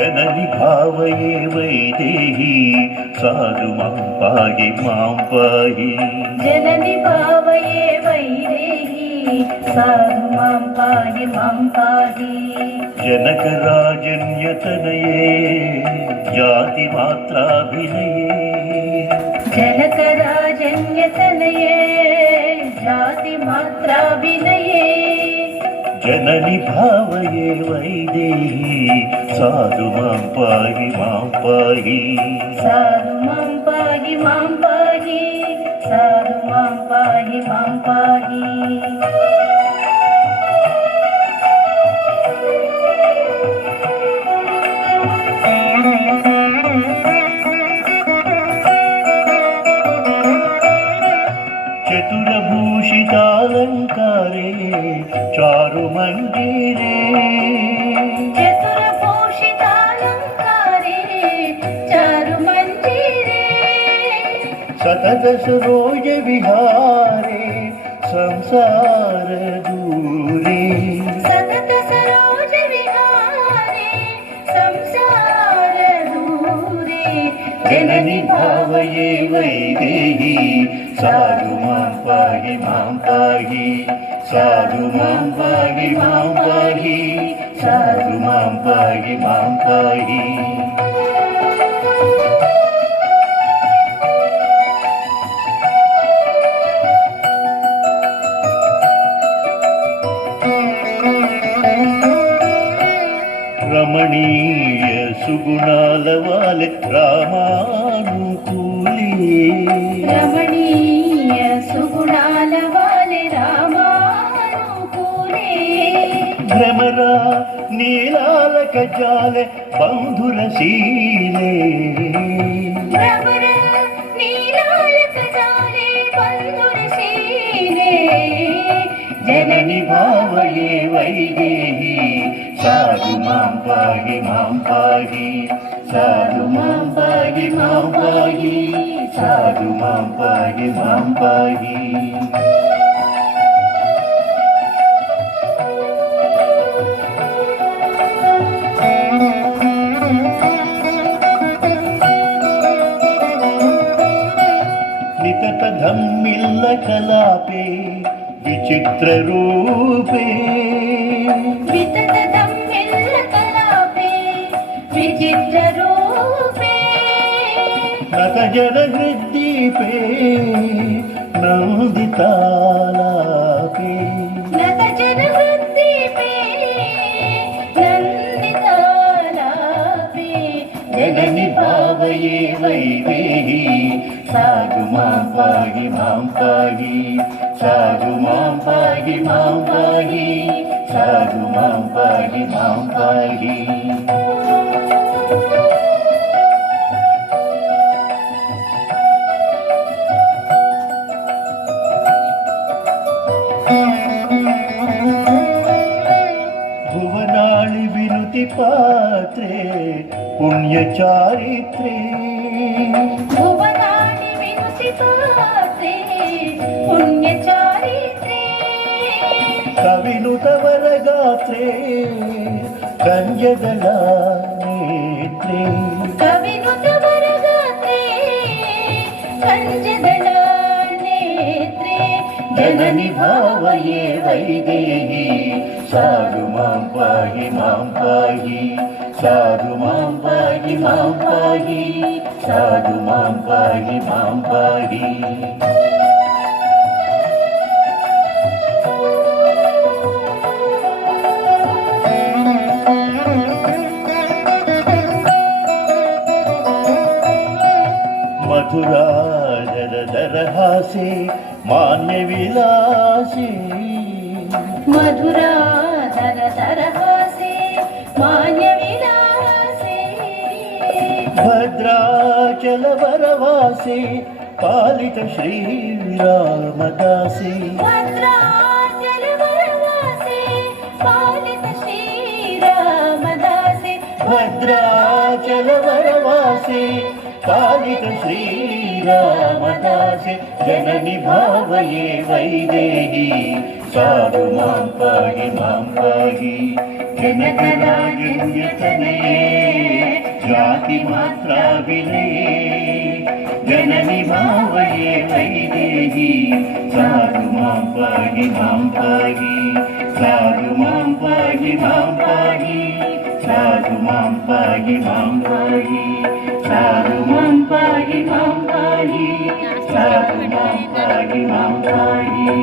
जननि भावये वैदेही साधु मां पाहि मां पाहि। जननि भावये वैदेही साधु मां पाहि मां पाहि। जनकराजन्यतनये जातिमात्राभिनये। जनकराजन्यतनये जातिमात्राभिनये। जननि भावये वैदेही साधु मां पाहि मां पाहि। साधु मां पाहि मां पाहि। साधु मां पाहि मां पाहि। चतुरभूषितालङ्कारे चारुमण्डिरे। चतुरभूषितालङ्कारे चारुमण्डिरे। सततसरोजविहारे संसारदूरे। सततसरोजविहारे संसारदूरे। जननि भावये वैदेही साधु मां पाहि मां पाहि। साधु मां पाहि मां पाहि। साधु मां पाहि मां पाहि। रमणीय सुगुणाल वाले रामानुकूली। रमणीय सुगुणाल वाले रामानुकूले। भ्रमरा नीलालक जाले बन्धुरशीले। भ्रमर नीलालक जाले बन्धुरशीले। जननि भावये वैदेही साधु मां पाहि मां पाहि। साधु मां पाहि मां पाहि। साधु मां पाहि मां पाहि। निततधम्मिल्ल कलापे विचित्ररूपे। विततधम्मिल्ल कलापे विचित्ररूपे। नतजनहृद्दीपे नन्दितालापे। नतजनहृद्दीपे नन्दितालापे। जननि भावये वैदेही साधु मां पाहि मां पाहि। साधु मां पाहि मां पाहि। साधु मां पाहि मां पाहि। भुवनाळि विनुति पात्रे पुण्यचारित्रे। भुवनानि विनुति पात्रे पुण्यचारित्रे। कविनुत वरगात्रे कञ्जदला नेत्रे। कविनुत वरगात्रे कञ्जदला नेत्रे। जननि भावये वैदेही साधु मां पाहि मां पाहि। साधु मां पाहि मां पाहि। साधु मां पाहि मां पाहि। मधुराधरधरहासे मान्यविलासे। मधुराधरधरहासे मान्यविलासे। भद्राचलवरवासे पालित श्रीरामदासे। भद्राचलवरवासे భద్రాచలవరవాసి పాలిత శ్రీరామదాసి జనని భావయే వైదేహి సాధు మాం పాహి జనకరాజన్యతనయే జాతి మాత్రా వినయే జనని భావయే వైదేహి సాధు మాం పాహి సాధు మాం పాహి సాధు మాం పాహి సాధు మాం పాహి సాధు మాం పాహి